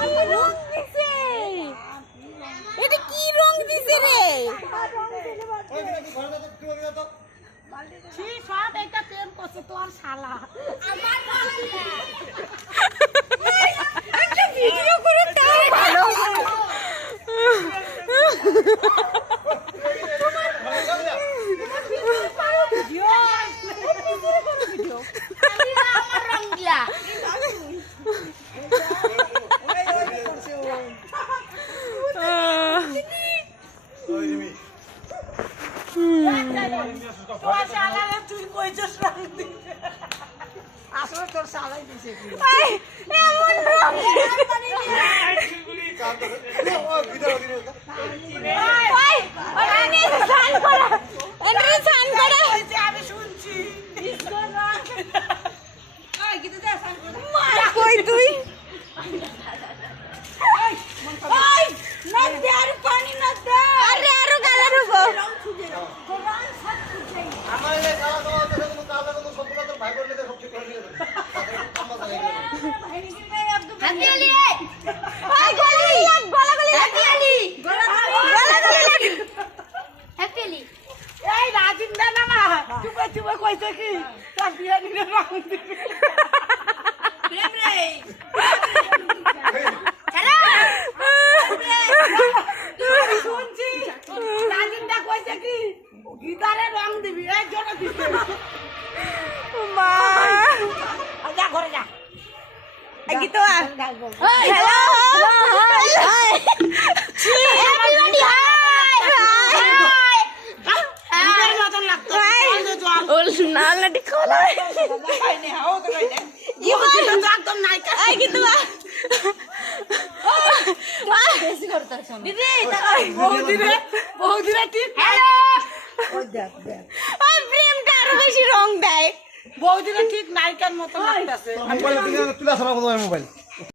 কি রং দিছে? এটা কি রং দিছে রে? সব একটা প্রেম করছে তোর শালা। একটা ভিডিও করে তাও ভালো। আসলে তোর শালাই দিছে আমি শুনছি কই তুই? আরে আরো কালার হবো। এই রাজিন না না চুপে চুপে কইছে কি তার বিয়ে দিলে রং দিবি প্রেম রে শুনছি রাজিনটা কইছে কি গিটারে রং দিবি এই জন্য দিছে মা যা ঘরে যা কি তো হ্যালো এভরিবডি নিজের মতন লাগতো ওল নালটি খোলা খাইনি হাও তো খাইনি ইও তো একদম নাই আই কি তো বেশি করতেছ দিদি বহুদিনে ঠিক হ্যালো ওই দেখ দেখ ওই প্রেমটা আরো বেশি রং দেয় বহুদিনে ঠিক নায়িকার মতো লাগতেছে মোবাইল তুলে আসা মোবাইল